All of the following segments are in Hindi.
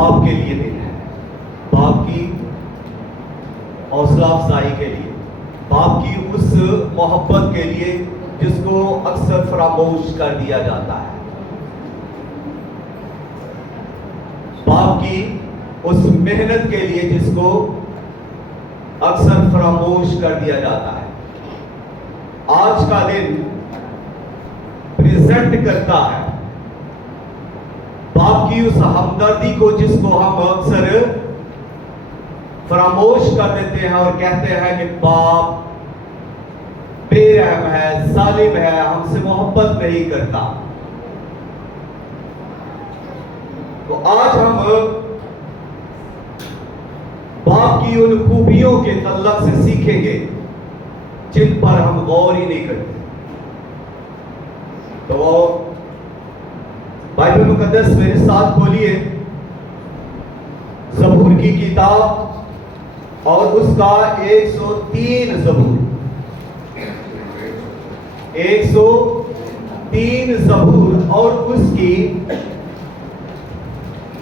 बाप के लिए दिन है, बाप की हौसला अफजाई के लिए, बाप की उस मोहब्बत के लिए जिसको अक्सर फरामोश कर दिया जाता है, बाप की उस मेहनत के लिए जिसको अक्सर फरामोश कर दिया जाता है। आज का दिन प्रेजेंट करता है बाप की उस हमदर्दी को जिसको हम अक्सर फरामोश कर देते हैं और कहते हैं कि बाप बेरहम है, जालिम है, हमसे मोहब्बत नहीं करता। तो आज हम बाप की उन खूबियों के तल्लक से सीखेंगे जिन पर हम गौर ही नहीं करते। तो बाइबल मुकद्दस मेरे साथ खोलिए ज़बूर की किताब और उसका 103 ज़बूर, 103 ज़बूर और उसकी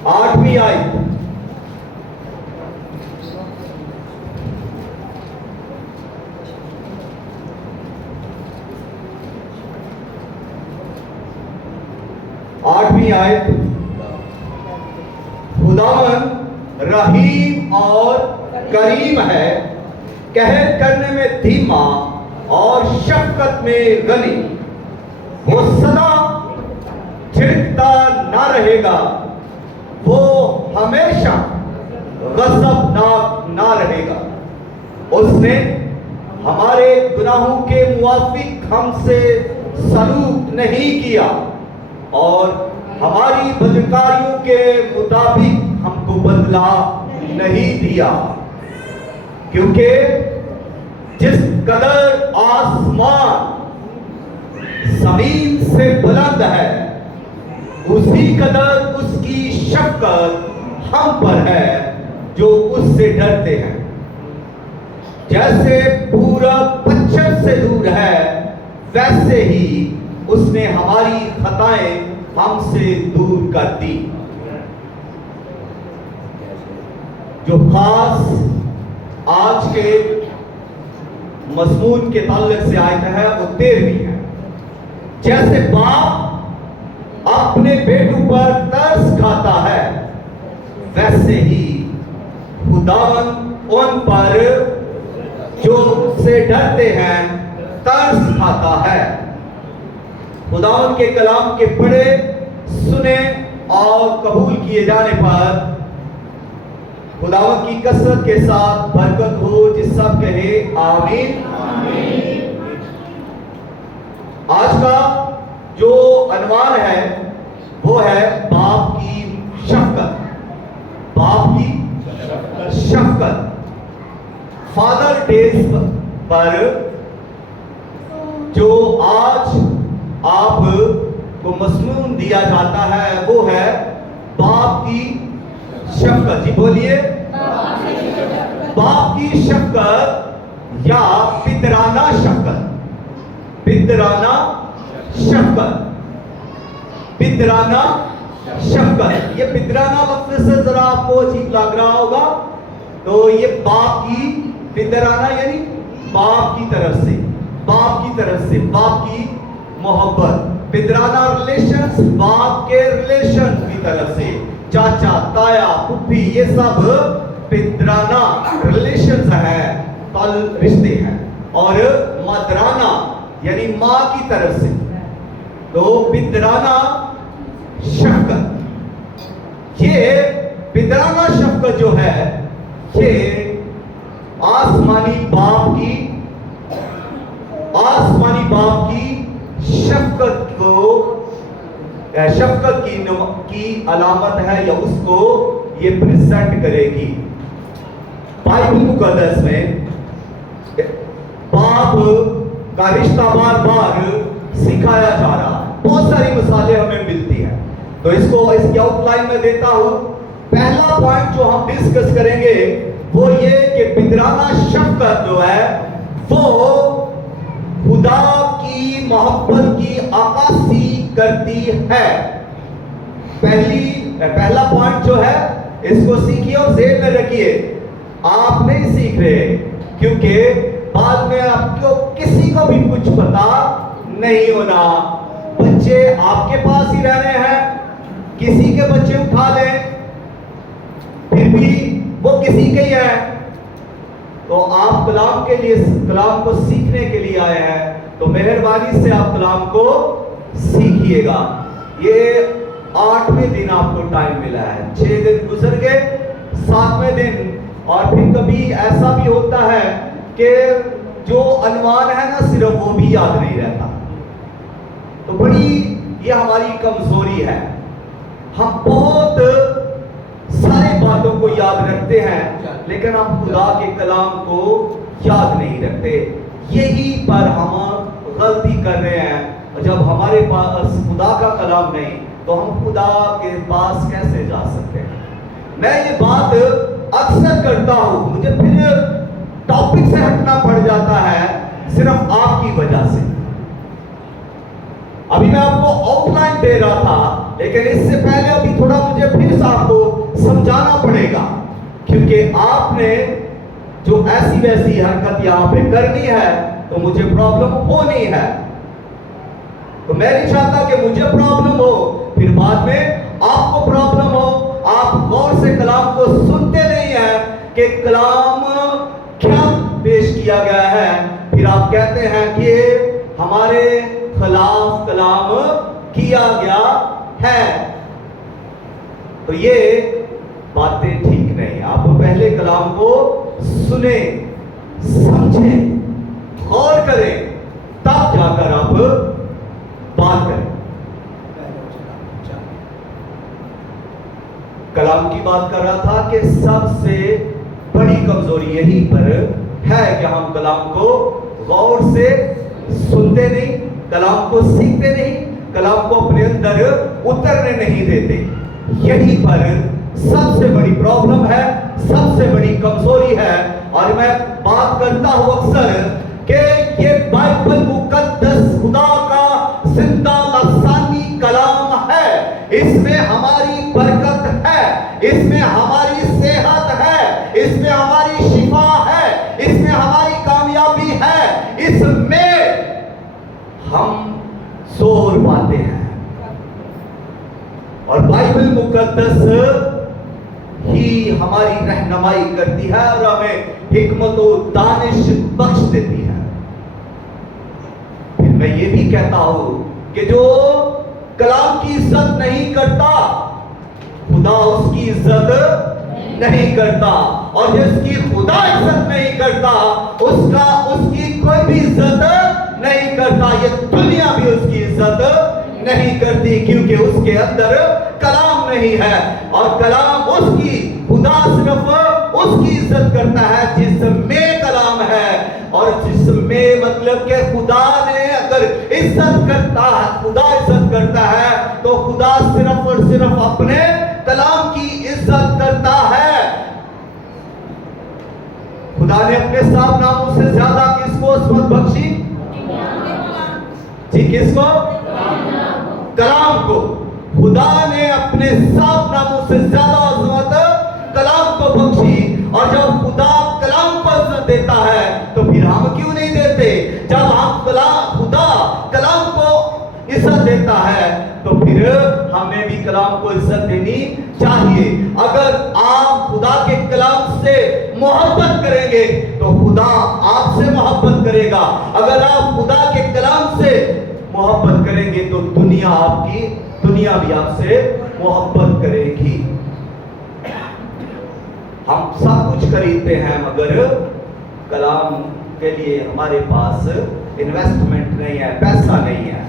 8वीं आयत। आठवीं आयत, खुदावन रहीम और करीम है, कहर करने में धीमा और शफकत में गनी, वो सदा झिड़कता ना रहेगा, वो हमेशा गज़बनाक ना रहेगा। उसने हमारे गुनाहों के मुआफिक हमसे सलूक नहीं किया और हमारी बदकारियों के मुताबिक हमको बदला नहीं दिया, क्योंकि जिस कदर आसमान जमीन से बुलंद है उसी कदर उसकी शफकत हम पर है जो उससे डरते हैं। जैसे पूरब पश्चिम से दूर है वैसे ही उसने हमारी खताएं हमसे दूर कर दी। जो खास आज के मज़मून के ताल्लुक से आयत है वो 13वीं है। जैसे बाप अपने बेटों पर तरस खाता है वैसे ही खुदावन उन पर जो उससे डरते हैं तरस खाता है। खुदावन के कलाम के पढ़े, सुने और कबूल किए जाने पर खुदावन की कसरत के साथ बरकत हो। जिस सब कहे आमीन। आज का जो अनवान है वो है बाप की शफकत, बाप की शफकत। फादर डेज पर जो आज आप को मज़मून दिया जाता है वो है बाप की शफकत। जी बोलिए, बाप की शफकत या पितराना शफकत, पितराना शफकत, पितराना शफकत। ये पितराना लफ्ज़ से जरा आपको अजीब लग रहा होगा, तो ये बाप की पितराना यानी बाप की तरफ से, बाप की तरफ से, बाप की मोहब्बत। पितराना रिलेशंस बाप के रिलेशन की तरफ से, चाचा, ताया, फूफी, ये सब पितराना रिलेशंस है, तल रिश्ते हैं। और मदराना यानी माँ की तरफ से, तो पितराना शफकत। ये पितराना शफकत जो है ये आसमानी बाप की, आसमानी बाप की शफकत को, शफकत की अलामत है या उसको ये प्रेजेंट करेगी। बाइबल मुकद्दस में बाप का रिश्ता बार बार सिखाया जा रहा है। बहुत सारी मिसालें हमें मिलती हैं, तो इसको इसकी आउटलाइन में देता हूं। पहला पॉइंट जो हम डिस्कस करेंगे वो ये कि पितराना शफकत जो है वो खुदा की मोहब्बत की अक्कासी करती है। पहला पॉइंट जो है इसको सीखिए और जेब में रखिए। आप नहीं सीख रहे क्योंकि बाद में आपको किसी को भी कुछ पता नहीं होना। बच्चे आपके पास ही रह रहे हैं, किसी के बच्चे उठा लें फिर भी वो किसी के ही है। तो आप कलाम के लिए, कलाम को सीखने के लिए आए हैं, तो मेहरबानी से आप कलाम को सीखिएगा। ये 8वें दिन आपको टाइम मिला है, 6 दिन गुजर गए, 7वें दिन। और फिर कभी ऐसा भी होता है कि जो अनुमान है ना सिर्फ वो भी याद नहीं रहता। तो बड़ी ये हमारी कमजोरी है, हम बहुत सारी बातों को याद रखते हैं लेकिन हम खुदा के कलाम को याद नहीं रखते। यही पर हम गलती कर रहे हैं। और जब हमारे पास खुदा का कलाम नहीं तो हम खुदा के पास कैसे जा सकते हैं? मैं ये बात अक्सर करता हूं, मुझे फिर टॉपिक से हटना पड़ जाता है सिर्फ आपकी वजह से। अभी मैं आपको आउटलाइन दे रहा था लेकिन इससे पहले अभी थोड़ा मुझे फिर से आपको समझाना पड़ेगा, क्योंकि आपने जो ऐसी वैसी हरकत यहां पे करनी है तो मुझे प्रॉब्लम होनी है। तो मैं नहीं चाहता कि मुझे प्रॉब्लम हो फिर बाद में आपको प्रॉब्लम हो। आप गौर से कलाम को सुनते नहीं है कि कलाम क्या पेश किया गया है, फिर आप कहते हैं कि हमारे खिलाफ कलाम किया गया है। तो ये बातें ठीक नहीं। आप पहले कलाम को सुने, समझें, गौर करें, तब जाकर आप बात करें। कलाम की बात कर रहा था कि सबसे बड़ी कमजोरी यही पर है कि हम कलाम को गौर से सुनते नहीं, कलाम को सीखते नहीं, कलाम को अपने अंदर उतरने नहीं देते। यही पर सबसे बड़ी प्रॉब्लम है, सबसे बड़ी कमजोरी है। और मैं बात करता हूं अक्सर कि ये बाइबल मुकद्दस खुदा का जिंदा लसानी कलाम है। इसमें हमारी बरकत है, इसमें हमारी सेहत है, इसमें हमारी शिफा है, इसमें हमारी कामयाबी है, इसमें हम जोर पाते हैं। और बाइबल मुकद्दस ही हमारी रहनुमाई करती है और हमें हिकमत और दानिश बख्श देती है। फिर मैं ये भी कहता हूं कि जो कलाम की इज्जत नहीं करता खुदा उसकी इज्जत नहीं करता, और जिसकी खुदा इज्जत नहीं करता उसकी कोई भी इज्जत नहीं करता। ये दुनिया भी उसकी इज्जत नहीं करती क्योंकि उसके अंदर कलाम नहीं है। और कलाम उसकी, खुदा सिर्फ उसकी इज्जत करता है जिसमें कलाम है। और जिसमें मतलब कि खुदा ने अगर इज्जत करता है, खुदा इज्जत करता है तो खुदा सिर्फ और सिर्फ अपने कलाम की इज्जत करता है। खुदा ने अपने 7 नामों से ज्यादा किसको इज्जत बख्शी? जी, किसको? कलाम को। खुदा ने अपने 7 नामों से ज्यादा इज्जत कलाम को बख्शी। और जब खुदा कलाम को इज्जत देता है तो फिर हम क्यों नहीं देते? जब हम खुदा कलाम को इज्जत देता है तो फिर हमें भी कलाम को इज्जत देनी चाहिए। अगर आप खुदा के कलाम से मोहब्बत करेंगे तो खुदा आपसे मोहब्बत करेगा। अगर आप खुदा के कलाम से मोहब्बत करेंगे तो दुनिया भी आपसे मोहब्बत करेगी। हम सब कुछ खरीदते हैं मगर कलाम के लिए हमारे पास इन्वेस्टमेंट नहीं है, पैसा नहीं है।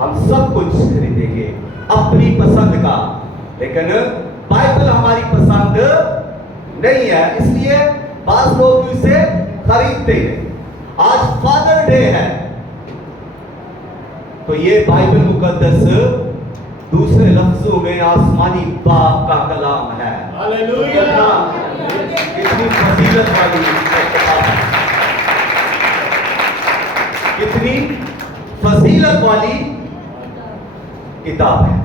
हम सब कुछ खरीदेंगे अपनी पसंद का, लेकिन बाइबल हमारी पसंद नहीं है, इसलिए बास लोग इसे खरीदते हैं। आज फादर डे है तो ये बाइबल मुकद्दस दूसरे लफ्जों में आसमानी बाप का कलाम है। हालेलुया! कितनी फजीलत वाली किताब है, कितनी फजीलत वाली किताब है।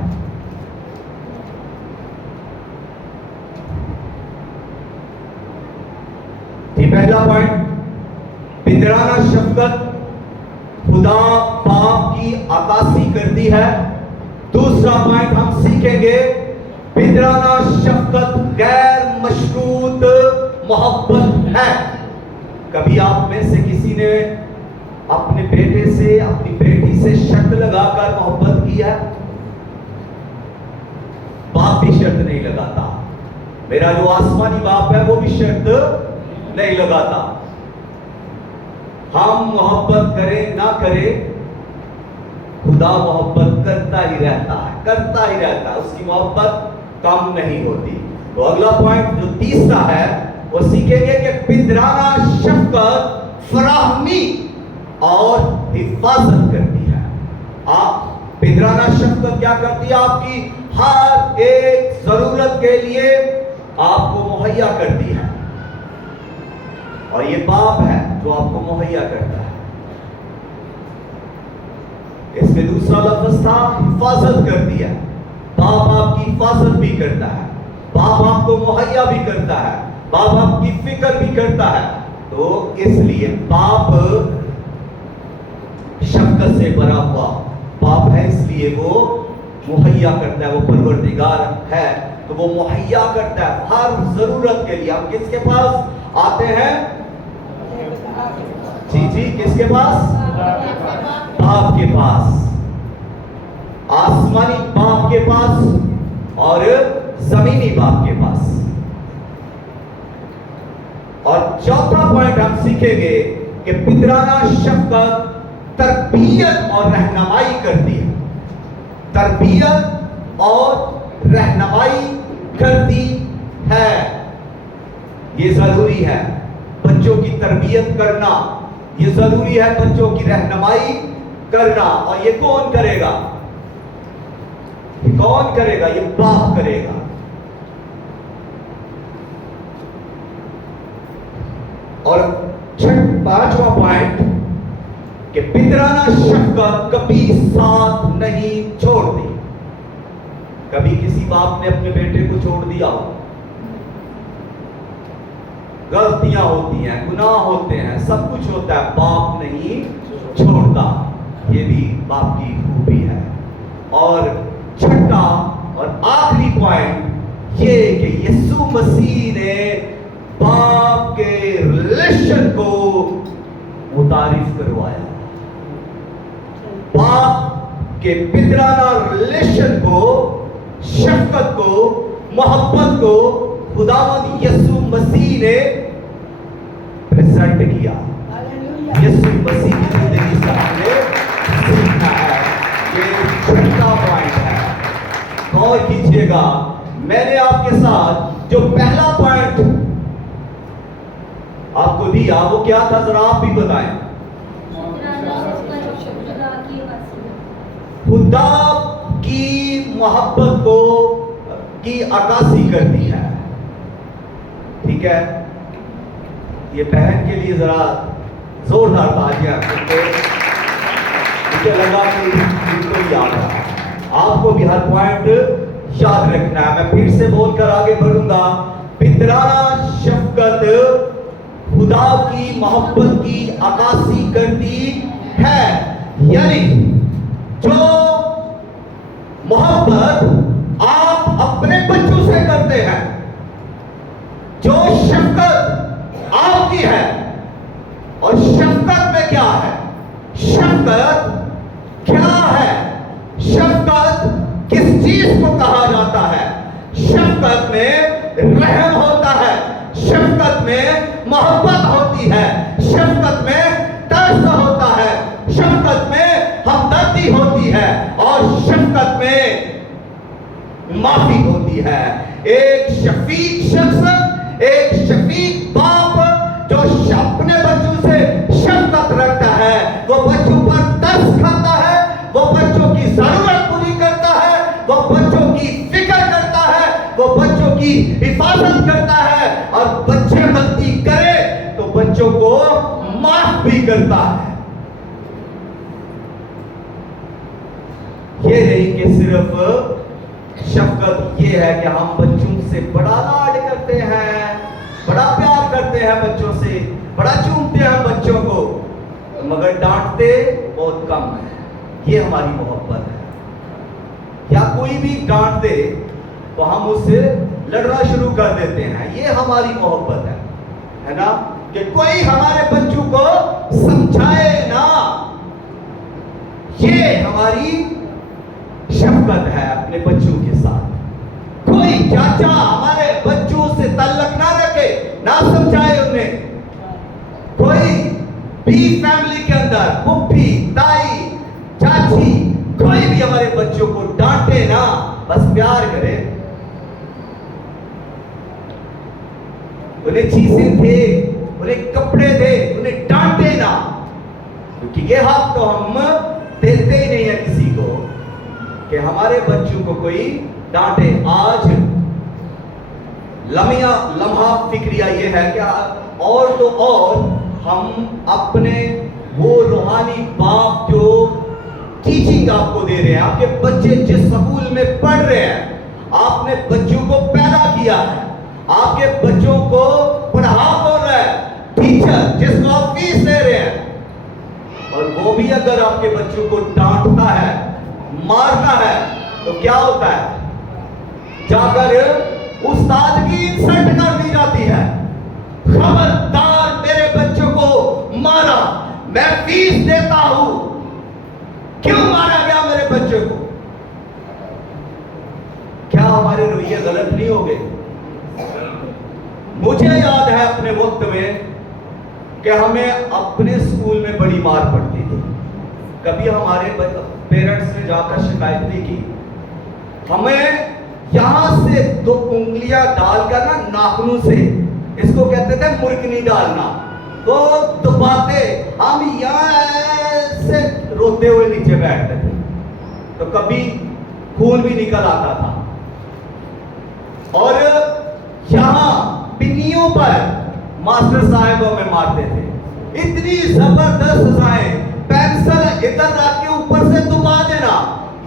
पहला पॉइंट, पितराना शफकत खुदा बाप की अक्कासी करती है। दूसरा पॉइंट हम सीखेंगे, पितराना शफकत गैर मशरूत मोहब्बत है। कभी आप में से किसी ने अपने बेटे से, अपनी बेटी से शर्त लगाकर मोहब्बत की है? बाप भी शर्त नहीं लगाता, मेरा जो आसमानी बाप है वो भी शर्त नहीं लगाता। हम मोहब्बत करें ना करें, खुदा मोहब्बत करता ही रहता है, करता ही रहता है, उसकी मोहब्बत कम नहीं होती। तो अगला पॉइंट जो तीसरा है वो सीखेंगे कि पितराना शफकत फराहमी और हिफाजत करती है। आप पितराना शफकत क्या करती है? आपकी हर एक जरूरत के लिए आपको मुहैया करती है, और ये बाप है जो आपको मुहैया करता है। इसमें दूसरा लफ्ज था हिफाजत करती है। बाप आपकी हिफाजत भी करता है, बाप आपको मुहैया भी करता है, बाप आपकी फिक्र भी करता है। तो इसलिए बाप शफकत से भरा हुआ बाप है, इसलिए वो मुहैया करता है, वो परवरदिगार है तो वो मुहैया करता है हर जरूरत के लिए। हम किसके पास आते हैं? जी, किसके पास? बाप के पास, आसमानी बाप के पास और जमीनी बाप के पास। और चौथा पॉइंट हम सीखेंगे कि पितराना शफकत तरबियत और रहनुमाई करती है। तरबियत और रहनुमाई करती है, ये जरूरी है। बच्चों की तरबियत करना ये जरूरी है, बच्चों की रहनुमाई करना। और ये कौन करेगा? ये कौन करेगा? ये बाप करेगा। और पांचवा पॉइंट कि पितराना शफकत कभी साथ नहीं छोड़ती। कभी किसी बाप ने अपने बेटे को छोड़ दिया हो? गलतियां होती हैं, गुनाह होते हैं, सब कुछ होता है, बाप नहीं छोड़ता। ये भी बाप की खूबी है। और छठा और आखिरी पॉइंट ये कि यीशु मसीह ने बाप के रिलेशन को मुतारिफ करवाया। बाप के पितराना रिलेशन को, शफकत को, मोहब्बत को खुदावंद यीशु मसीह ने प्रेजेंट किया। यीशु मसीह की जिंदगी से हमने सीखना है। ये छठा पॉइंट है, गौर कीजिएगा। मैंने आपके साथ जो पहला पॉइंट आपको दिया वो क्या था, जरा आप भी बताएं। खुदा की मोहब्बत को की अक्कासी करती है। ठीक है, ये बहन के लिए जरा जोरदार तालियां। मुझे लगा कि इनको याद है, आपको भी हर पॉइंट याद रखना है। मैं फिर से बोलकर आगे बढ़ूंगा। पितराना शफकत खुदा की मोहब्बत की अक्कासी करती है, यानी जो मोहब्बत आप अपने बच्चों से करते हैं, जो शफकत आपकी है। और शफकत में क्या है? शफकत क्या है? शफकत किस चीज को कहा जाता है? शफकत में रहम होता है, शफकत में मोहब्बत होती है, शफकत में तरस होता है, शफकत में हमदर्दी होती है, और शफकत में माफी होती है। एक शफीक शख्स, एक शफीक बाप जो अपने बच्चों से शफकत रखता है, वो बच्चों पर तरस खाता है, वो बच्चों की जरूरत पूरी करता है, वो बच्चों की फिक्र करता है, वो बच्चों की हिफाजत करता है, और बच्चे गलती करे तो बच्चों को माफ भी करता है। ये नहीं कि सिर्फ शफकत ये है कि हम बच्चों से बड़ा लाड करते हैं, बड़ा प्यार करते हैं बच्चों से, बड़ा चूमते हैं हम बच्चों को, मगर डांटते बहुत कम है। ये हमारी मोहब्बत है। या कोई भी डांट दे तो हम उससे लड़ना शुरू कर देते हैं। ये हमारी मोहब्बत है ना, कि कोई हमारे बच्चों को समझाए ना। ये हमारी शफकत है अपने बच्चों के साथ। कोई चाचा हमारे बच्चों से तल्लक ना रखे, ना समझाए उन्हें। कोई भी फैमिली के अंदर पुप्पी, ताई, चाची, कोई भी हमारे बच्चों को डांटे ना, बस प्यार करे। उन्हें चीजें थे, उन्हें कपड़े थे, उन्हें डांटे ना, क्योंकि ये हक तो हम देते ही नहीं है किसी को कि हमारे बच्चों को कोई डांटे। आज लम्हा फिक्रिया ये है कि और तो और हम अपने वो रूहानी बाप जो टीचिंग आपको दे रहे हैं, आपके बच्चे जिस स्कूल में पढ़ रहे हैं, आपने बच्चों को पैदा किया है, आपके बच्चों को पढ़ा बोल रहा है टीचर जिसको आप फीस दे रहे हैं, और वो भी अगर आपके बच्चों को डांटता है, मारता है, तो क्या होता है? जाकर उस्ताद की इंसल्ट कर दी जाती है। खबरदार, मेरे बच्चों को मारा, मैं फीस देता हूं, क्यों मारा गया मेरे बच्चों को? क्या हमारे रवैये गलत नहीं हो गए? मुझे याद है अपने वक्त में कि हमें अपने स्कूल में बड़ी मार पड़ती थी। कभी हमारे पेरेंट्स ने जाकर शिकायत नहीं की। हमें यहां से 2 उंगलियां डालकर ना, नाखूनों से, इसको कहते थे मुर्गनी डालना, तो दबाते, हम यहां से रोते हुए नीचे बैठते थे, तो कभी खून भी निकल आता था। और यहां पिन्नियों पर मास्टर साहब हमें मारते थे। इतनी जबरदस्त सजाएं, पेंसिल इधर रख के ऊपर से दबा देना,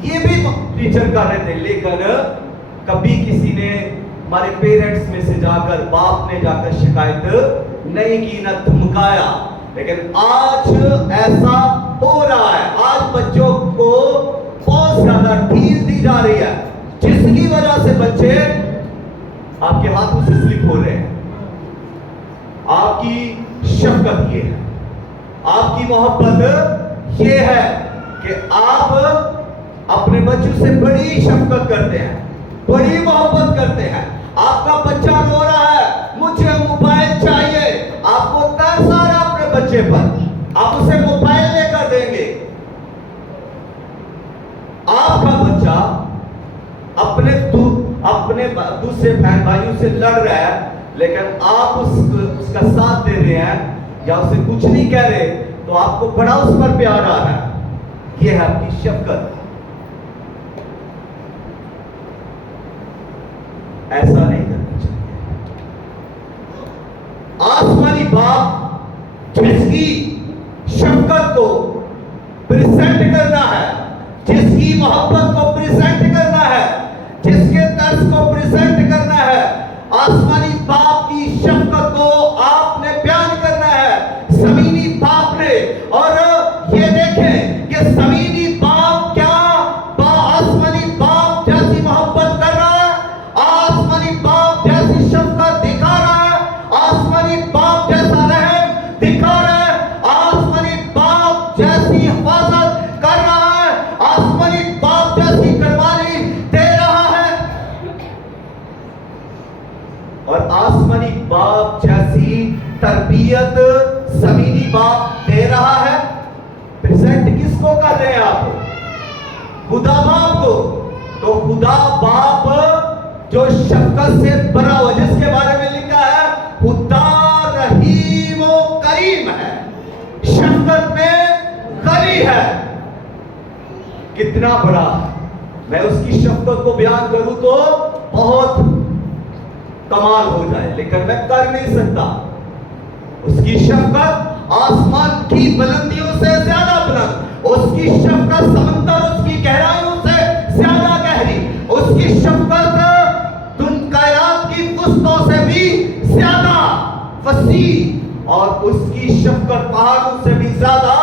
ये भी टीचर कर रहे थे। लेकिन कभी किसी ने, हमारे पेरेंट्स में से जाकर, बाप ने जाकर शिकायत नहीं की, ना धमकाया। लेकिन आज ऐसा हो रहा है। आज बच्चों को बहुत ज्यादा ढील दी जा रही है, जिसकी वजह से बच्चे आपके हाथों से स्लिप हो रहे हैं। आपकी शफकत ये है, आपकी मोहब्बत ये है कि आप अपने बच्चों से बड़ी शफकत करते हैं, बड़ी मोहब्बत करते हैं। आपका बच्चा रो रहा है, मुझे मोबाइल चाहिए, आपको तरस आ रहा है अपने बच्चे पर, आप उसे मोबाइल लेकर देंगे। आपका बच्चा अपने दूसरे बहन भाइयों से लड़ रहा है, लेकिन आप उसका साथ दे रहे हैं या उसे कुछ नहीं कह रहे, तो आपको बड़ा उस पर प्यार आ रहा है। यह है आपकी शफकत। ऐसा नहीं करना चाहिए। आसमानी बाप जिसकी शफकत को प्रेजेंट करना है, जिसकी मोहब्बत को प्रेजेंट करना है, जिसके तर्स को प्रेजेंट करना है, आसमानी बाप की शफकत को आपने बयान करना है, जमीनी बाप ने। और ये देखें कि जमीनी बाप क्या आसमानी बाप जैसी मोहब्बत कर रहा है, आसमानी बाप जैसी शफकत दिखा रहा है, आसमानी बाप जैसा रहम दिखा रहा है, आसमानी बाप जैसी हिफाजत कर रहा है, आसमानी बाप जैसी कुर्बानी दे रहा है, और आसमानी बाप जैसी तरबियत जमीनी बाप दे रहा है। प्रेजेंट किसको कर रहे हैं आप? खुदा बाप को। तो खुदा बाप जो शफकत से भरा हुआ, जिसके बारे में लिखा है खुदा रहीम व करीम है, शफकत में गनी है, कितना बड़ा। मैं उसकी शफकत को बयान करूं तो बहुत कमाल हो जाए, लेकिन मैं कर नहीं सकता। उसकी शफकत आसमान की बुलंदियों से ज्यादा बुलंद, उसकी शफकत समंदर उसकी गहराइयों से ज्यादा गहरी, उसकी शफकत कायनात की वस्तुओं से भी ज्यादा वसी और उसकी शफकत पहाड़ों से भी ज्यादा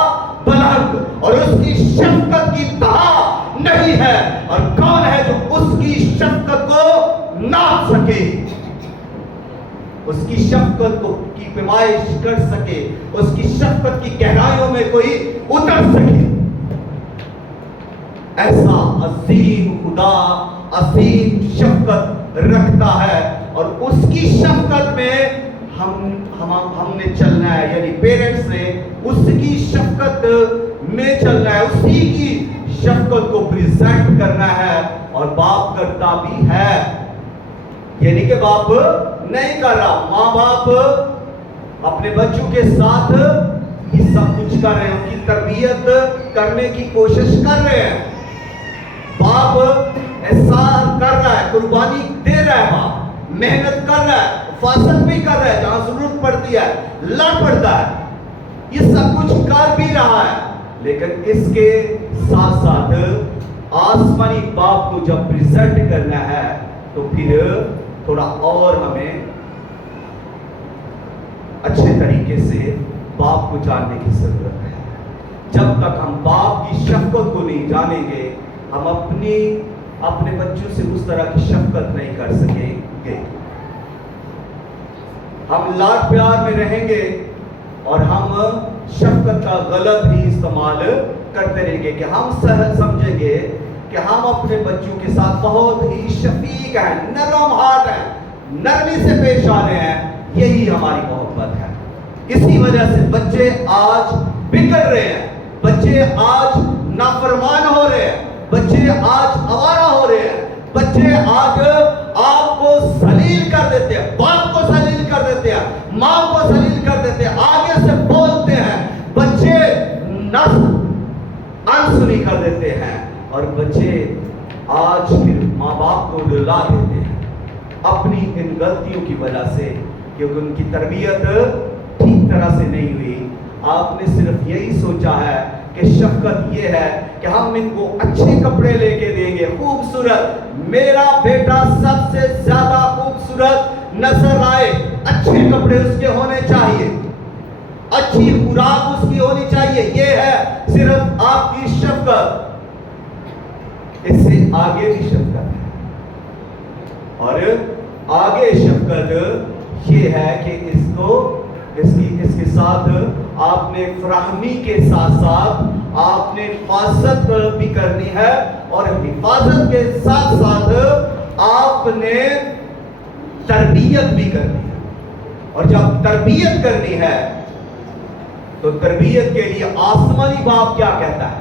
बुलंद, और उसकी शफकत की तहा नहीं है। और कौन है जो उसकी शफकत को नाप सके, उसकी शफकत को की पैमाइश कर सके, उसकी शफकत की गहराइयों में कोई उतर सके? ऐसा अजीम खुदा असीम शफकत रखता है, और उसकी शफकत में हमने चलना है। यानी पेरेंट्स ने उसकी शफकत में चलना है, उसी की शफकत को प्रेजेंट करना है, और बाप करता भी है। यानी कि बाप नहीं कर रहा, माँ बाप अपने बच्चों के साथ ये सब कुछ कर रहे हैं, उनकी तरबियत करने की कोशिश कर रहे हैं। बाप ऐसा कर रहा है, कुर्बानी दे रहा है, बाप मेहनत कर रहा है, फासद भी कर रहा है, जहां जरूरत पड़ती है लड़ पड़ता है, ये सब कुछ कर भी रहा है। लेकिन इसके साथ साथ आसमानी बाप को जब प्रेजेंट करना है तो फिर थोड़ा और हमें अच्छे तरीके से बाप को जानने की जरूरत है। जब तक हम बाप की शफकत को नहीं जानेंगे, हम अपने बच्चों से उस तरह की शफकत नहीं कर सकेंगे। हम लाड प्यार में रहेंगे और हम शफकत का गलत ही इस्तेमाल करते रहेंगे, कि हम सहज समझेंगे कि हम अपने बच्चों के साथ बहुत ही शफीक हैं, नरम हार्ट हैं, नरमी से पेश आ रहे हैं। यही हमारी मोहब्बत है। इसी वजह से बच्चे आज बिगड़ रहे हैं, बच्चे आज नाफरमान हो रहे हैं, बच्चे आज आवारा हो रहे हैं, बच्चे आज आपको सलील कर देते हैं, बाप को सलील कर देते हैं, माँ को सलील कर देते हैं, आगे से बोलते हैं, बच्चे अनसुनी कर देते हैं, और बच्चे आज फिर माँ बाप को रुला देते हैं अपनी इन गलतियों की वजह से, क्योंकि उनकी तरबियत ठीक तरह से नहीं हुई। आपने सिर्फ यही सोचा है कि शफकत ये है कि हम इनको अच्छे कपड़े लेके देंगे, खूबसूरत, मेरा बेटा सबसे ज्यादा खूबसूरत नजर आए, अच्छे कपड़े उसके होने चाहिए, अच्छी खुराक उसकी होनी चाहिए। ये है सिर्फ आपकी शफकत। इससे आगे भी शफकत है, और आगे शफकत ये है कि इसके साथ आपने फराहमी के साथ साथ आपने हिफाजत भी करनी है, और हिफाजत के साथ साथ आपने तरबियत भी करनी है। और जब तरबियत करनी है तो तरबियत के लिए आसमानी बाप क्या कहता है?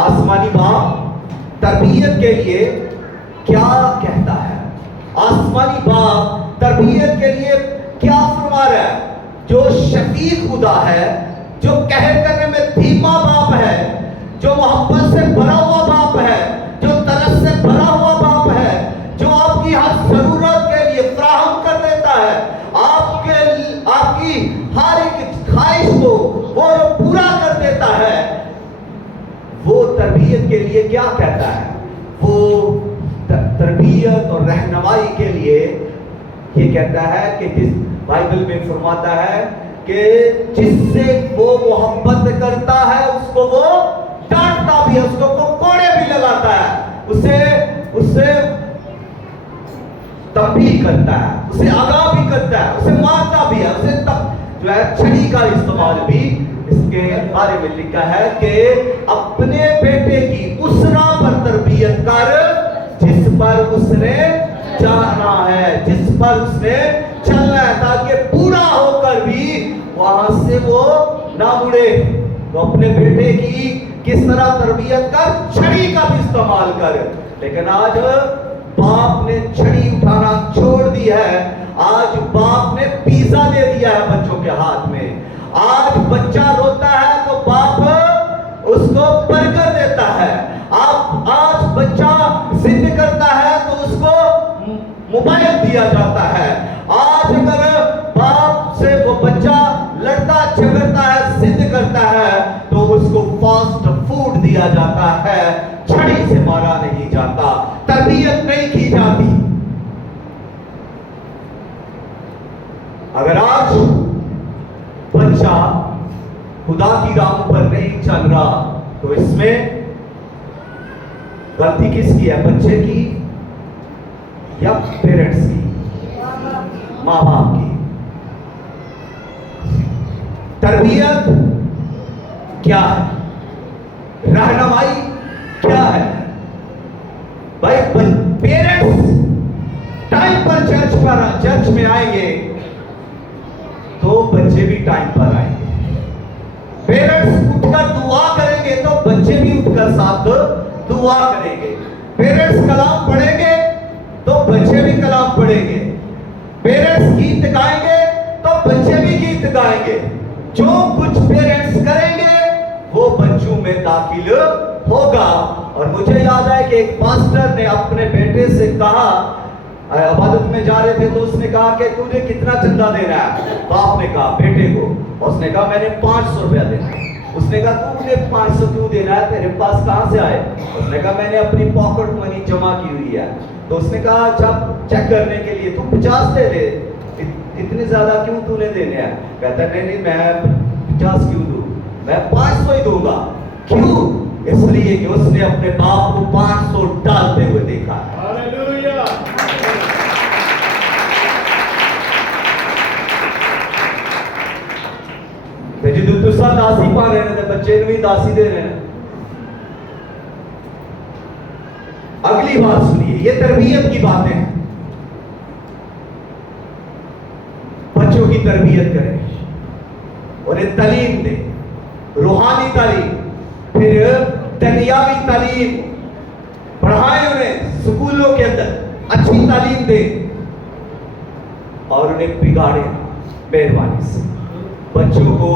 आसमानी बाप तरबियत के लिए क्या कहता है? आसमानी बाप तरबियत के लिए क्या फरमा रहा है? जो शफीक खुदा है, जो कहर करने में धीमा बाप है, जो मोहब्बत से भरा हुआ बाप है, जो तरस से भरा हुआ बाप है, जो आपकी हर जरूरत के लिए फराहम कर देता है, आपकी हर एक ख्वाहिश को वो पूरा कर देता है, वो तरबियत के लिए क्या कहता है? वो तरबियत और रहनुमाई के लिए ये कहता है कि जिस बाइबल में फरमाता है कि जिससे वो मोहब्बत करता है उसको वो डांटता भी है, उसको कोड़े भी लगाता है, उसे तंबीह करता है, उसे आगाह भी करता है, उसे मारता भी है, उसे जो है छड़ी का इस्तेमाल भी इसके बारे में लिखा है कि अपने बेटे की उस राह पर तरबियत कर जिस पर उसने जाना है, जिस पर उसने चलना है, ताकि बूढ़ा होकर भी वहां से वो ना मुड़े। तो अपने बेटे की किस तरह तरबियत कर? छड़ी का भी इस्तेमाल कर। लेकिन आज बाप ने छड़ी उठाना छोड़ दी है, आज बाप ने पिज्जा दे दिया है बच्चों के हाथ में। आज बच्चा रोता है तो बाप उसको बर्गर देता है, आज बच्चा जिद करता है तो उसको मोबाइल दिया जाता है। आज अगर बाप से वो बच्चा लड़ता झगड़ता है, जिद करता है, तो उसको फास्ट फूड दिया जाता है, छड़ी से मारा नहीं जाता, तरबियत नहीं की जाती। अगर आज बच्चा खुदा की राह पर नहीं चल रहा, तो इसमें गलती किसकी है? बच्चे की या पेरेंट्स की? माँ बाप की। तरबियत क्या है? रहनुमाई क्या है? भाई पेरेंट्स टाइम पर चर्च में आएंगे तो बच्चे भी टाइम पर आएंगे। पेरेंट्स उठकर दुआ करेंगे तो बच्चे भी उठकर साथ दुआ करेंगे। पेरेंट्स कलाम पढ़ेंगे तो बच्चे भी कलाम पढ़ेंगे। पेरेंट्स गीत गाएंगे तो बच्चे भी गीत गाएंगे। जो कुछ पेरेंट्स करेंगे वो बच्चों में दाखिल होगा। और मुझे याद है कि एक पास्टर ने अपने बेटे से कहा, इबादत में जा रहे थे तो उसने कहा कि तुझे कितना चंदा देना है? बाप ने कहा बेटे को, उसने कहा मैंने 500 रुपया देना है। उसने कहा तू मुझे 500 क्यों देना है, तेरे पास कहां से आए? उसने कहा मैंने अपनी पॉकेट मनी जमा की हुई है। तो उसने कहा जब चेक करने के लिए तू 50 दे दे, इतने ज्यादा क्यों तूने देने हैं? कहता नहीं मैं 50 क्यों दूं, मैं 500 ही दूंगा। क्यों? इसलिए कि उसने अपने बाप को 500 डालते हुए देखा है। हालेलुया। जो दूसरा दासी पा रहे हैं बच्चे भी दासी दे रहे हैं। अगली बात सुनिए, ये तरबियत की बातें हैं। बच्चों की तरबियत करें और एक तालीम दे, रूहानी तालीम, फिर दुनियावी तालीम पढ़ाएं, उन्हें स्कूलों के अंदर अच्छी तालीम दे और उन्हें बिगाड़े मेहरबानी से। बच्चों को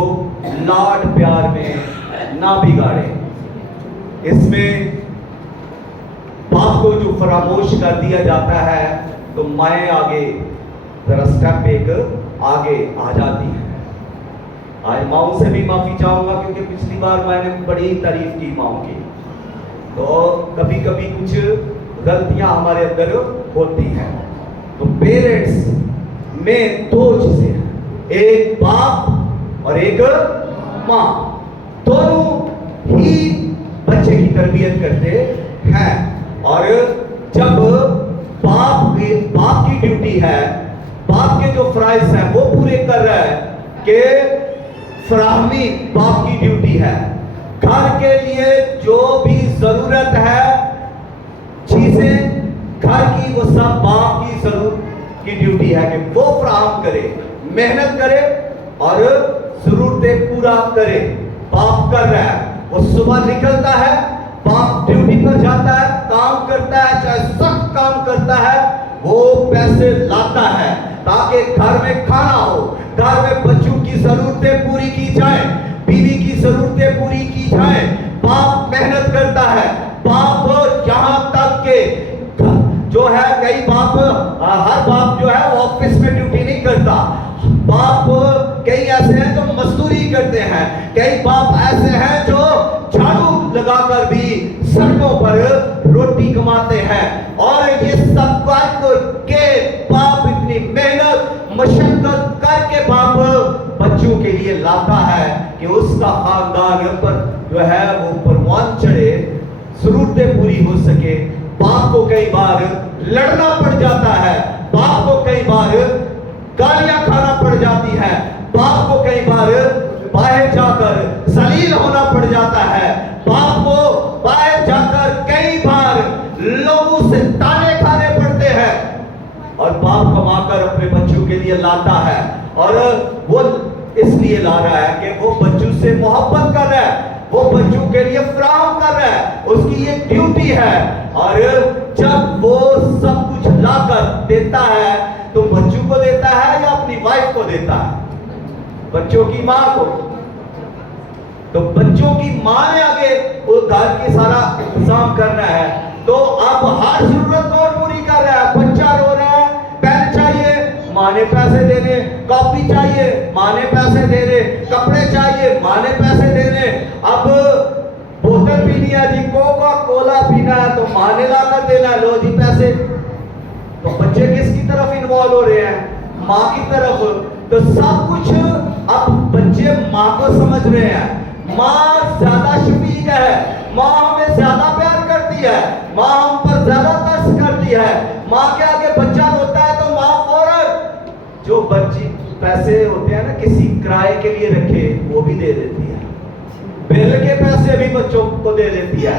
लाड प्यार में ना बिगाड़े। इसमें बाप को जो फरामोश कर दिया जाता है तो माएँ आगे जरा स्टेप एक आगे आ जाती है। आज माओ से भी माफी चाहूंगा क्योंकि पिछली बार मैंने बड़ी तारीफ की माओ की, तो कभी कभी कुछ गलतियां हमारे अंदर होती हैं। तो पेरेंट्स में दो चीजें हैं, एक बाप और एक माँ, दोनों ही बच्चे की तरबियत करते हैं। और जब बाप की ड्यूटी है, बाप के जो फराइज हैं वो पूरे कर रहा है कि फराहमी बाप की ड्यूटी है। घर के लिए जो भी जरूरत है चीजें घर की, वो सब बाप की की ड्यूटी है कि वो फराहम करे, मेहनत करे और जरूरतें पूरा करे। बाप कर रहा है, वो सुबह निकलता है, बाप ड्यूटी पर जाता है, काम करता है, चाहे सख्त काम करता है, वो पैसे लाता है ताकि घर में खाना हो, घर में बच्चों की जरूरतें पूरी की जाए, बीवी की जरूरतें पूरी की जाए। बाप मेहनत करता है। बाप यहाँ तक के जो है, कई बाप, हर बाप जो है वो ऑफिस में ड्यूटी नहीं करता। बाप कई ऐसे हैं जो मजदूरी करते हैं, कई बाप ऐसे हैं जो झाड़ू लगाकर भी सड़कों पर रोटी कमाते हैं। और ये सब के बाप इतनी मेहनत मशक्कत करके बाप बच्चों के लिए लाता है कि उसका खानदान पर जो है वो परवान चढ़े, जरूरतें पूरी हो सके। बाप को कई बार लड़ना पड़ जाता है, बाप को कई बार गालियां खाना पड़ जाती है, बाप को कई बार बाहर जाकर जलील होना पड़ जाता है, बाप को बाहर जाकर कई बार लोगों से ताने खाने पड़ते हैं। और बाप कमाकर अपने बच्चों के लिए लाता है, और वो इसलिए ला रहा है कि वो बच्चों से मोहब्बत कर रहा है, वो बच्चों के लिए फराहम कर रहा है, उसकी ये ड्यूटी है। और जब वो सब कुछ लाकर देता है तो बच्चों को देता है या अपनी वाइफ को देता है? बच्चों की माँ को। तो बच्चों की माँ ने आगे वो घर के सारा इंतजाम करना है, तो अब हर जरूरत कौन पूरी कर रहा है? बच्चा रो रहा है, पेन चाहिए, माँ ने पैसे देने, कॉपी चाहिए, माँ ने पैसे देने, कपड़े चाहिए, माँ ने पैसे देने। अब बोतल पीनी है जी, कोका कोला पीना है तो माँ ने लाकर देना, लो जी पैसे। तो बच्चे किसकी तरफ इन्वॉल्व हो रहे हैं? माँ की तरफ। तो सब कुछ अब बच्चे बच्चे माँ को समझ रहे हैं, माँ ज्यादा शफीक है, माँ हमें ज्यादा प्यार करती है, माँ हम पर ज्यादा तरस करती है। माँ के आगे बच्चा रोता है तो माँ फौरन जो बच्ची पैसे होते हैं ना किसी किराए के लिए रखे वो भी दे देती है, बिल के पैसे भी बच्चों को दे देती है,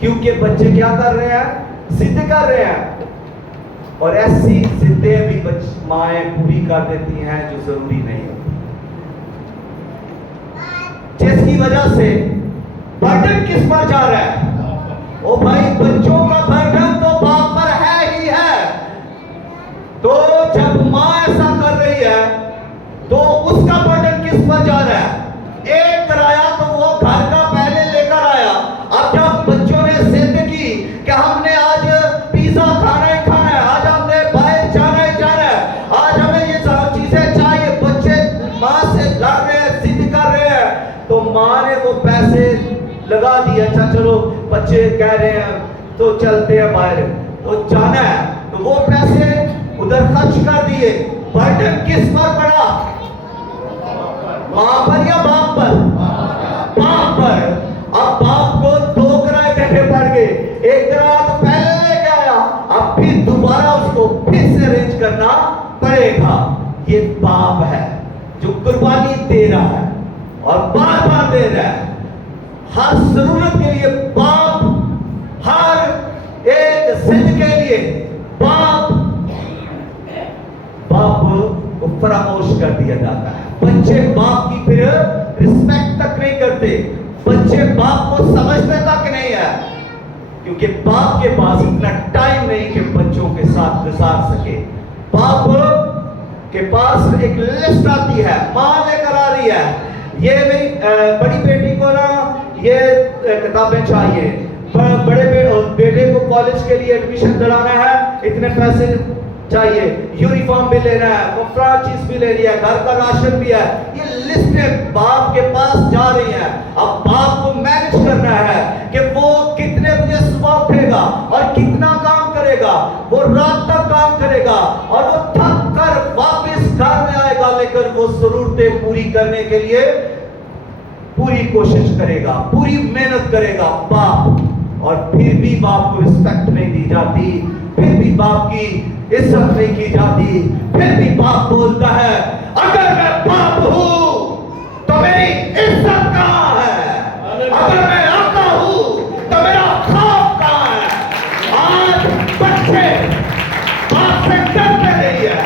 क्योंकि बच्चे क्या कर रहे हैं, जिद कर रहे हैं। और ऐसी जिद्दें भी माएं पूरी कर देती हैं जो जरूरी नहीं होती, जिसकी वजह से बर्डन किस पर जा रहा है? ओ भाई, बच्चों का बर्डन तो बाप पर है ही है। तो जब माँ ऐसा कर रही है तो उसका बर्डन किस पर जा रहा है? एक किराया तो वो घर का पहले लेकर आया, अब जब बच्चों ने जिद की कि हमने आज पिज्जा खाना ही खाना है, आज हमने बाहर जाना ही जाना है, आज हमें ये सब चीजें चाहिए, बच्चे माँ से लड़ रहे हैं, जिद कर रहे हैं, तो माँ ने वो पैसे लगा दिए। अच्छा चलो बच्चे कह रहे हैं तो चलते हैं बाहर, तो जाना है, तो वो पैसे उधर खर्च कर दिए। बर्डन किस पर पड़ा? माँ पर या बाप पर? बाप पर। अब बाप को 2 किराए देने पड़ गए, एक किराया तो पहले लेके आया, अब फिर दोबारा उसको फिर से अरेंज करना पड़ेगा। ये बाप है जो कुर्बानी दे रहा है और बार बार दे रहा है, हर जरूरत के लिए बाप, हर एक जिद के लिए बाप को फरामोश कर दिया जाता है। बच्चे बाप की फिर रिस्पेक्ट तक नहीं करते, बच्चे बाप को समझते तक नहीं है, क्योंकि बाप के पास इतना टाइम नहीं कि बच्चों के साथ गुजार सके। बाप के पास एक लिस्ट आती है, माँ लेकर आ रही है, ये मेरी बड़ी बेटी को ना ये किताबें चाहिए, बड़े बेटे को कॉलेज के लिए एडमिशन दिलाना है, इतने पैसे चाहिए, यूनिफॉर्म भी लेना है, वो फ्रा चीज भी लेनी है, घर का राशन भी है, ये लिस्टें बाप के पास जा रही हैं। अब बाप को मैनेज करना है कि वो कितने बजे सुबह उठेगा और कितना काम करेगा, वो रात तक काम करेगा और वो थक कर वापस घर में आएगा, लेकर वो जरूरतें पूरी करने के लिए पूरी कोशिश करेगा, पूरी मेहनत करेगा बाप। और फिर भी बाप को रिस्पेक्ट नहीं दी जाती, फिर भी बाप की इज्जत नहीं की जाती, फिर भी बाप बोलता है अगर मैं बाप हूं तो मेरी इज्जत कहां है, अगर मैं आता हूं तो मेरा खौफ कहां है। आज बच्चे बाप से डरते नहीं है,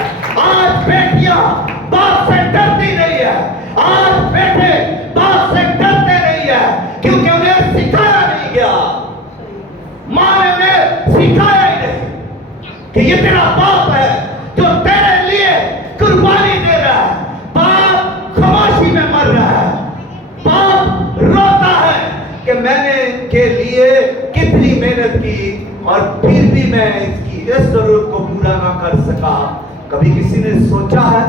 आज बेटियां बाप से डरती नहीं है, आज बेटे बाप से डरते नहीं है, क्योंकि उन्हें सिखाया नहीं गया, मां ने उन्हें सिखाया ही नहीं कि ये तेरा बाप है जो तेरे लिए कुर्बानी दे रहा है। बाप खामोशी में मर रहा है, बाप रोता है कि मैंने इनके लिए कितनी मेहनत की और फिर भी मैं इसकी इस जरूरत को पूरा ना कर सका। कभी किसी ने सोचा है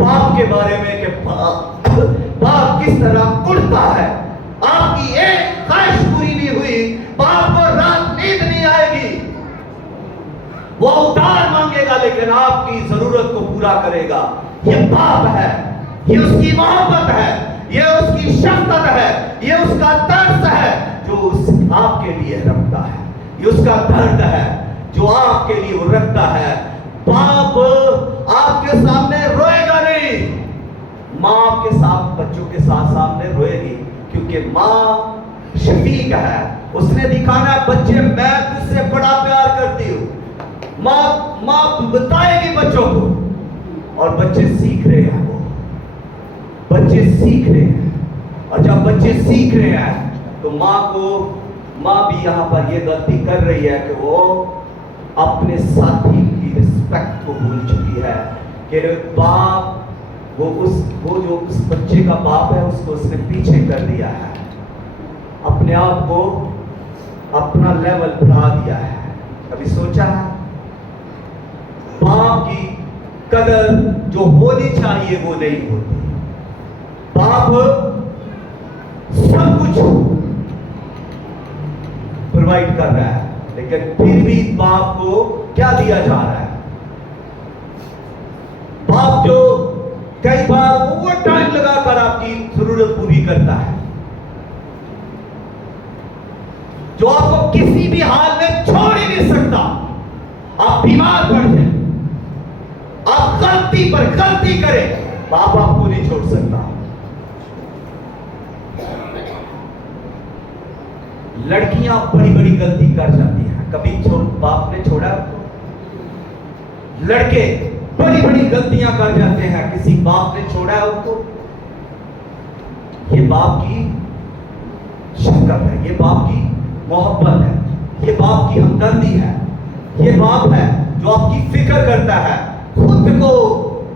बाप के बारे में कि बाप किस तरह उड़ता है? आपकी एक ख्वाहिश पूरी नहीं हुई, बाप को रात नींद नहीं आएगी, वो उधार मांगेगा लेकिन आपकी जरूरत को पूरा करेगा। ये बाप है, ये उसकी मोहब्बत है, ये उसकी शफकत है, ये उसका दर्द है जो आपके लिए रखता है, ये उसका दर्द है जो आपके लिए वो रखता है। बाप आपके सामने रोएगा नहीं, माँ आपके साथ बच्चों के साथ सामने रोएगी, क्योंकि माँ शफीक है, उसने दिखाना है बच्चे मैं तुझसे बड़ा प्यार करती हूँ। माँ बताएगी बच्चों को और बच्चे सीख रहे हैं, वो बच्चे सीख रहे हैं। और जब बच्चे सीख रहे हैं तो माँ भी यहाँ पर ये गलती कर रही है कि वो अपने साथी की रिस्पेक्ट को भूल चुकी है कि बाप वो जो उस बच्चे का बाप है उसको उसने पीछे कर दिया है, अपने आप को अपना लेवल बढ़ा दिया है। कभी सोचा है बाप की कदर जो होनी चाहिए वो नहीं होती? बाप सब कुछ प्रोवाइड कर रहा है, लेकिन फिर भी बाप को क्या दिया जा रहा है? बाप जो कई बार ओवर टाइम लगाकर आपकी जरूरत पूरी करता है, जो आपको किसी भी हाल में छोड़ ही नहीं सकता। आप बीमार पड़ जाए, आप गलती पर गलती करें, बाप आपको नहीं छोड़ सकता। लड़कियां बड़ी बड़ी गलती कर जाती हैं, कभी बाप ने छोड़ा आपको? लड़के बड़ी बड़ी गलतियां कर जाते हैं, किसी बाप ने छोड़ा है उनको? ये बाप की शफकत है, ये बाप की मोहब्बत है, ये बाप की हमदर्दी है, ये बाप है जो आपकी फिक्र करता है, खुद को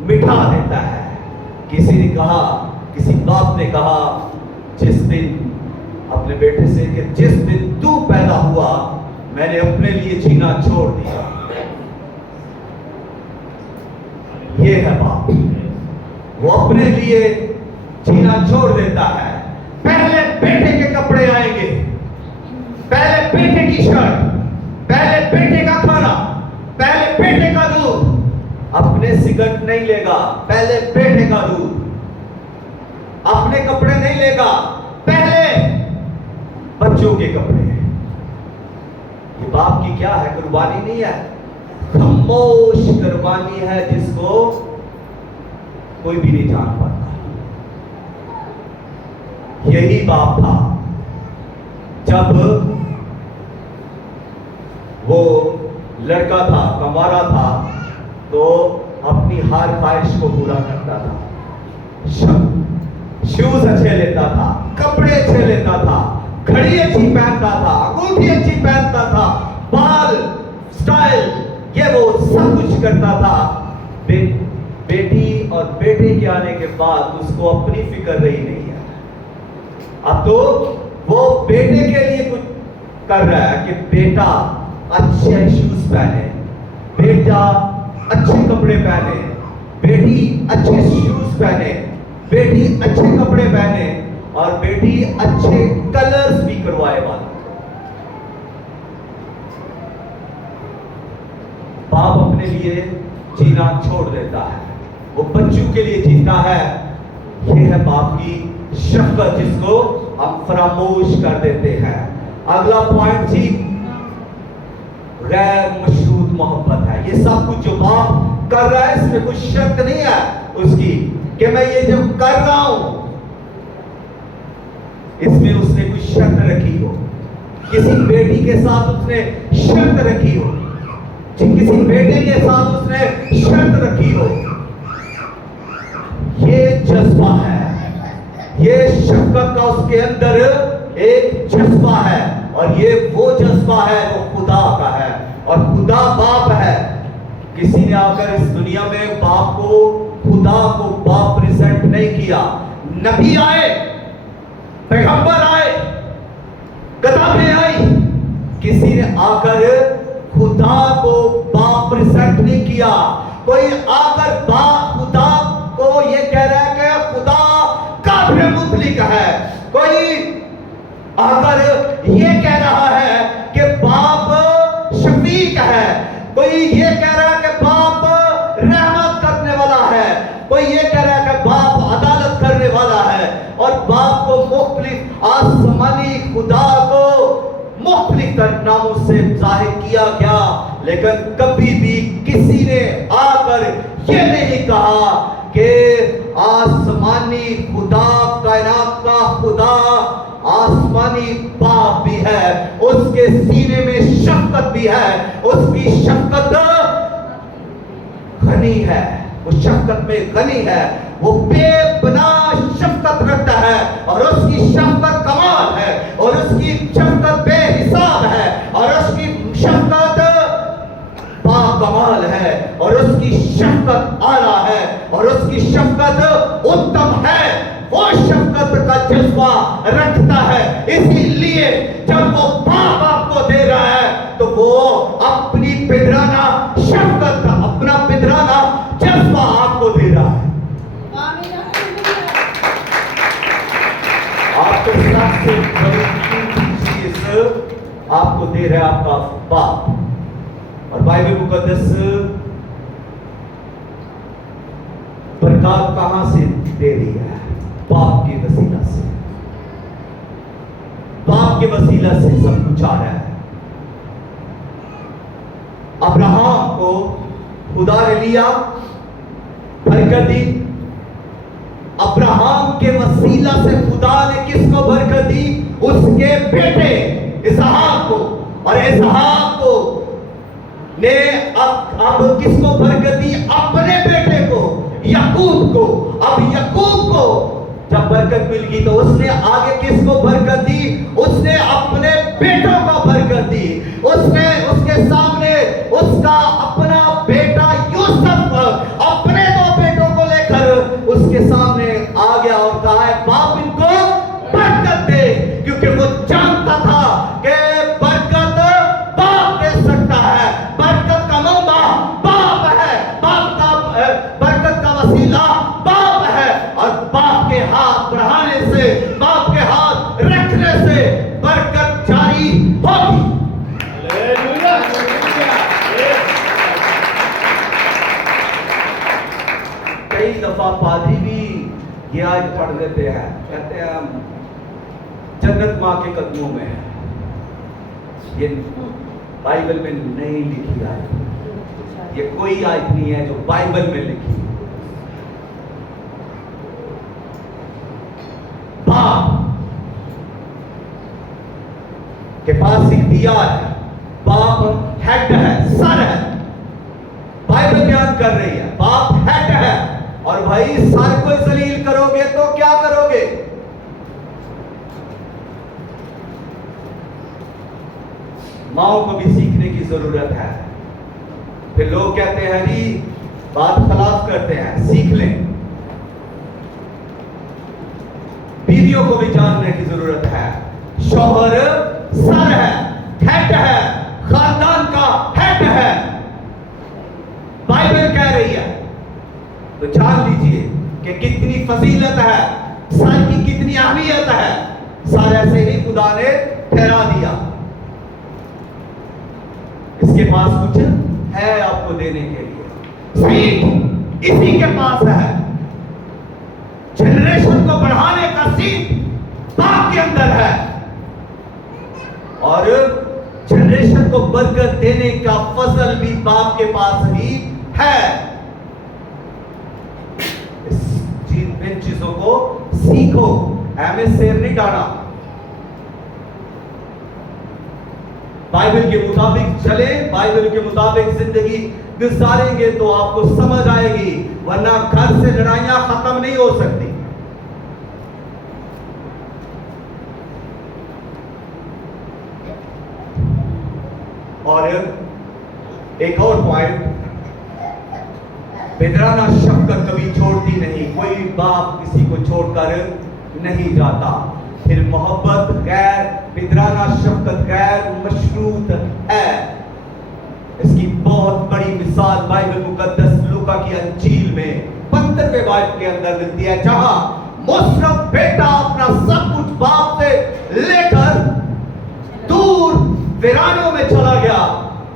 मिटा देता है। किसी ने कहा, किसी बाप ने कहा जिस दिन अपने बेटे से कि जिस दिन तू पैदा हुआ मैंने अपने लिए जीना छोड़ दिया। ये है बाप, वो अपने लिए जीना छोड़ देता है। पहले बेटे के कपड़े आएंगे, पहले बेटे की शर्ट, पहले बेटे का खाना, पहले बेटे का दूध। अपने सिगरेट नहीं लेगा, पहले बेटे का दूध। अपने कपड़े नहीं लेगा, पहले बच्चों के कपड़े। ये बाप की क्या है? कुर्बानी नहीं है, खामोश कुर्बानी है जिसको कोई भी नहीं जान पाता। यही बाप था जब वो लड़का था, कमारा था, तो अपनी हर ख्वाहिश को पूरा करता था। शूज अच्छे लेता था, कपड़े अच्छे लेता था, घड़ी अच्छी पहनता था, अंगूठी अच्छी पहनता था, बाल स्टाइल ये वो सब कुछ करता था। बेटी और बेटे के आने के बाद उसको अपनी फिक्र रही नहीं है। अब तो वो बेटे के लिए कुछ कर रहा है कि बेटा अच्छे शूज पहने, बेटा अच्छे कपड़े पहने, बेटी अच्छे शूज पहने, बेटी अच्छे कपड़े पहने और बेटी अच्छे कलर्स भी करवाए वाला। बाप अपने लिए जीना छोड़ देता है, वो बच्चों के लिए जीता है। यह है बाप की शफकत जिसको हम फरामोश कर देते हैं। अगला पॉइंट जी, गैर मशरूत मोहब्बत है। ये सब कुछ जो बाप कर रहा है इसमें कुछ शर्त नहीं है उसकी कि मैं ये जो कर रहा हूं इसमें उसने कुछ शर्त रखी हो, किसी बेटी के साथ उसने शर्त रखी हो, किसी बेटे के साथ उसने शर्त रखी हो। ये जज्बा है, ये शफकत का उसके अंदर एक जज्बा है और ये वो जज्बा है वो खुदा का है और खुदा बाप है। किसी ने आकर इस दुनिया में बाप को, खुदा को बाप प्रेजेंट नहीं किया। नबी आए, पैगंबर आए, किताबें आई, किसी ने आकर खुदा को बाप प्रेजेंट नहीं किया। कोई आकर बाप खुदा को ये कह रहा है कि खुदा काफिर मुतलिक है, कोई आकर ये कह रहा है कि बाप शफीक है, कोई ये कह रहा है कि बाप रहमत करने वाला है, कोई ये कह रहा है कि बाप अदालत करने वाला है। और बाप को मुख्तलिफ आसमानी खुदा को मुख्तलिफ नामों से जाहिर किया गया, लेकिन कभी भी किसी ने आकर ये नहीं कहा कि आसमानी खुदा, कायनात का खुदा आसमानी बाप भी है, उसके सीने में शफकत भी है, उसकी शफकत गनी है, वो शफकत में गनी है, वो बेपनाह शफकत रखता है और उसकी शफकत कमाल है और उसकी शफकत बेहिसाब है और उसकी शफकत बाकमाल है और उसकी शफकत आला है और उसकी शफकत उत्तम है। वो शफकत का जज्बा रखता है, इसीलिए जब वो बाप आपको दे रहा है तो वो अपनी पितराना शफकत, अपना पितराना जज्बा आपको दे रहा है। आपको सबसे बड़ी चीज आपको दे रहा है आपका बाप। और बाइबल मुकद्दस औलाद कहां से दे रही है? बाप के वसीला से। बाप के वसीला से सब कुछ आ रहा है। अब्राहम को खुदा ने लिया, बरकत दी। अब्राहम के वसीला से खुदा ने किसको बरकत दी? उसके बेटे इसहाक को। और इसहाक को ने अब किसको बरकत दी? अपने बेटे को, याकूब को। अब याकूब को जब बरकत मिल गई तो उसने आगे किसको बरकत दी? उसने अपने बेटों को बरकत दी। उसने उसके सामने उसका अपना बेटा यूसुफ अपने दो बेटों को लेकर उसके सामने आ गया और कहा है बाप इनको बरकत दे, क्योंकि वो जानता था कि बरकत बाप दे सकता है। बरकत का मंबा बाप है, बाप का बरकत का वसीला बाप है। और बाप के हाथ बढ़ाने से, बाप के हाथ रखने से बरकत जारी होगी। कई दफा पादरी भी ये आज पढ़ देते हैं, कहते हैं हम जन्नत मां के कदमों में है। ये बाइबल में नहीं लिखी आयत, ये कोई आयत नहीं है जो बाइबल में लिखी। बाप के पास इख्तियार है, बाप हेड है, सर है। बाइबल बयान कर रही है बाप हेड है। और भाई सर को जलील करोगे तो क्या करोगे? माओ को भी सीखने की जरूरत है। फिर लोग कहते हैं जी बात खिलाफ करते हैं, सीख लें। बीवियों को भी जानने की जरूरत है। शौहर सर है, हेड है, खानदान का हेड है, बाइबल कह रही है। तो जान लीजिए कि कितनी फजीलत है, सर की कितनी अहमियत है। सर ऐसे ही खुदा ने ठहरा दिया। इसके पास कुछ है आपको देने के लिए, सीट इसी के पास है। जनरेशन को बढ़ाने का सीट बाप के अंदर है और जनरेशन को बरकत देने का फजल भी बाप के पास ही है। इन चीजों को सीखो, एमए शेर नहीं डाला। बाइबल के मुताबिक चले, बाइबल के मुताबिक जिंदगी गुजारेंगे तो आपको समझ आएगी, वरना घर से लड़ाइयां खत्म नहीं हो सकती। और एक और पॉइंट, पितराना शफकत कभी छोड़ती नहीं। कोई बाप किसी को छोड़कर नहीं जाता। फिर मोहब्बत गैर, पितराना शफकत गैर मशरूत है। इसकी बहुत बड़ी मिसाल बाइबल मुकद्दस लूका की अंजील में 15वें बाब के अंदर मिलती है, जहां मुसरफ बेटा अपना सब कुछ बाप से लेकर दूर वीरानों में चला गया।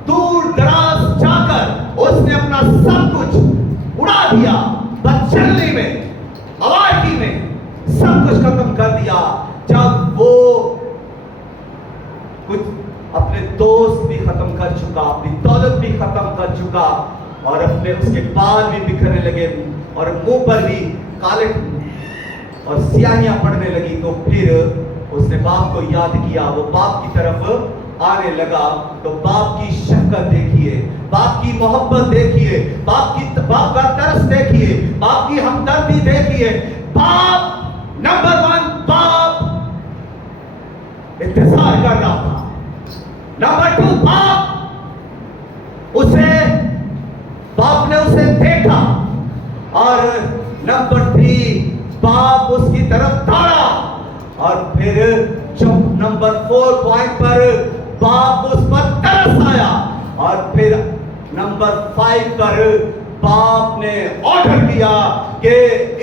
दूर दराज जाकर उसने अपना सब कुछ उड़ा दिया, बदचलनी में, अवायकी में सब कुछ खत्म कर दिया। जब वो कुछ अपने दोस्त भी खत्म कर चुका, अपनी दौलत भी खत्म कर चुका और अपने उसके बाल भी बिखरने लगे और मुंह पर भी काले और स्याहियां पड़ने लगी, तो फिर उसने बाप को याद किया। वो बाप की तरफ आने लगा तो बाप की शफकत देखिए, बाप की मोहब्बत देखिए, बाप का तरस देखिए, बाप की हमदर्दी देखिए। बाप नंबर 1 बाप इंतजार कर रहा था। नंबर 2 बाप ने उसे देखा। और नंबर 3 बाप उसकी तरफ दौड़ा। और फिर जब नंबर 4 पॉइंट पर बाप उस पर तरस आया। और फिर नंबर 5 पर बाप ने ऑर्डर किया कि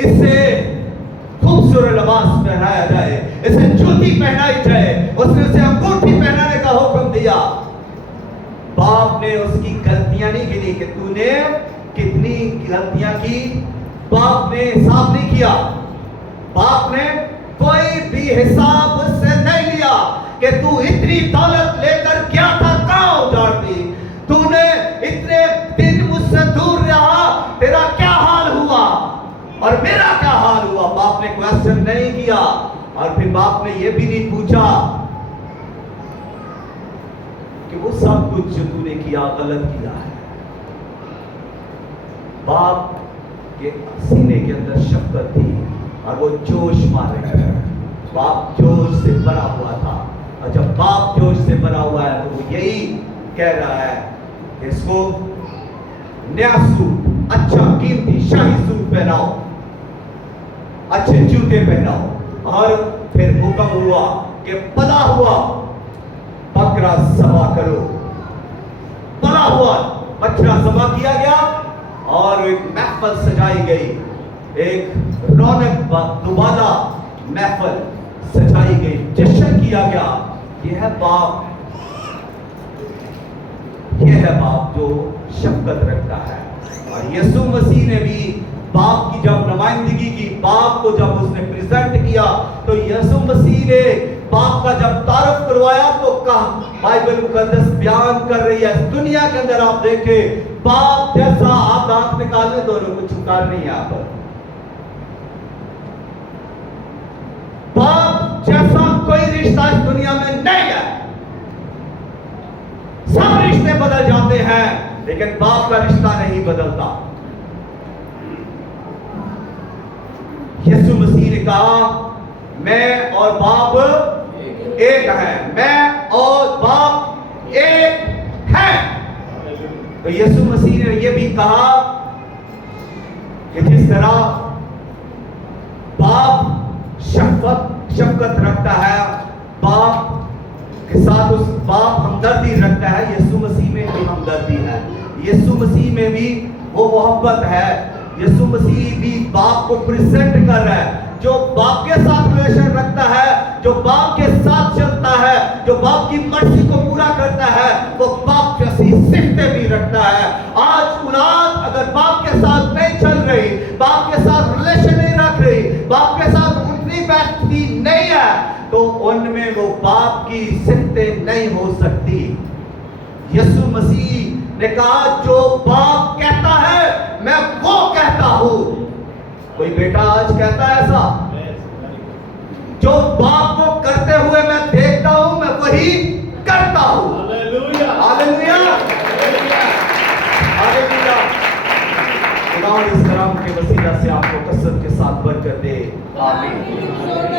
इसे खूबसूरत लिबास पहनाया जाए, इसे जूती पहनाई जाए। उसने उसे अंगूठी पहनाने का हुक्म दिया। बाप ने उसकी गलतियां नहीं गिनी कि तूने कितनी गलतियां की, बाप ने हिसाब नहीं किया, बाप ने कोई भी हिसाब उससे नहीं लिया कि तू इतनी दौलत लेकर क्या था, कहां उजाड़ दी, तूने इतने दिन मुझसे दूर रहा, तेरा क्या हाल हुआ और मेरा क्या हाल हुआ। बाप ने क्वेश्चन नहीं किया और फिर बाप ने यह भी नहीं पूछा कि वो सब कुछ जो तूने किया गलत किया है। बाप के सीने के अंदर शफकत थी और वो जोश मारे गए। बाप जोश से भरा हुआ था और जब बाप जोश से भरा हुआ है तो वो यही कह रहा है कि इसको नया सूट, अच्छा कीमती शाही सूट पहनाओ, अच्छे जूते पहनाओ और फिर हुक्म हुआ कि पला हुआ बकरा ज़बा करो। पला हुआ बकरा ज़बा किया गया और एक महफिल सजाई गई, एक रौनक दुबाला महफिल सजाई गई, जश्न किया गया। यह है बाप जो शफकत रखता है। और यीशु मसीह ने भी बाप की जब नुमाइंदगी की, बाप को जब उसने प्रेजेंट किया, तो यीशु मसीह ने बाप का जब तारुफ करवाया तो कहा, बाइबल मुकद्दस बयान कर रही है, दुनिया के अंदर आप देखें बाप जैसा, आप दांत निकालने दोनों को छुकार नहीं है यहाँ पर, बाप जैसा कोई रिश्ता इस दुनिया में नहीं है। सब रिश्ते बदल जाते हैं लेकिन बाप का रिश्ता नहीं बदलता। यीशु मसीह ने कहा मैं और बाप एक है, मैं और बाप एक है। तो यीशु मसीह ने यह भी कहा कि जिस तरह बाप शफकत रखता है, बाप के साथ उस बाप हमदर्दी रखता है, यीशु मसीह में भी हमदर्दी है, यीशु मसीह में भी वो मोहब्बत है। यीशु मसीह भी बाप को प्रेजेंट कर रहा है। जो बाप के साथ रिलेशन रखता है, जो बाप के साथ चलता है, जो बाप की मर्जी को पूरा करता है, वो बाप जैसी सिफतें भी रखता है। आज औलाद अगर बाप के साथ नहीं चल रही, बाप के साथ रिलेशन नहीं रख रही, बाप के साथ उठनी बैठती नहीं है, तो उनमें वो बाप की सिफतें नहीं हो सकती। यीशु मसीह ने कहा जो बाप कहता है मैं वो कहता हूं। कोई बेटा आज कहता है ऐसा, जो बाप को करते हुए मैं देखता हूं मैं वही करता हूं। Hallelujah, hallelujah, hallelujah. खुदा इस कलाम के वसीला से आपको कसरत के साथ बरकत दे। आमीन।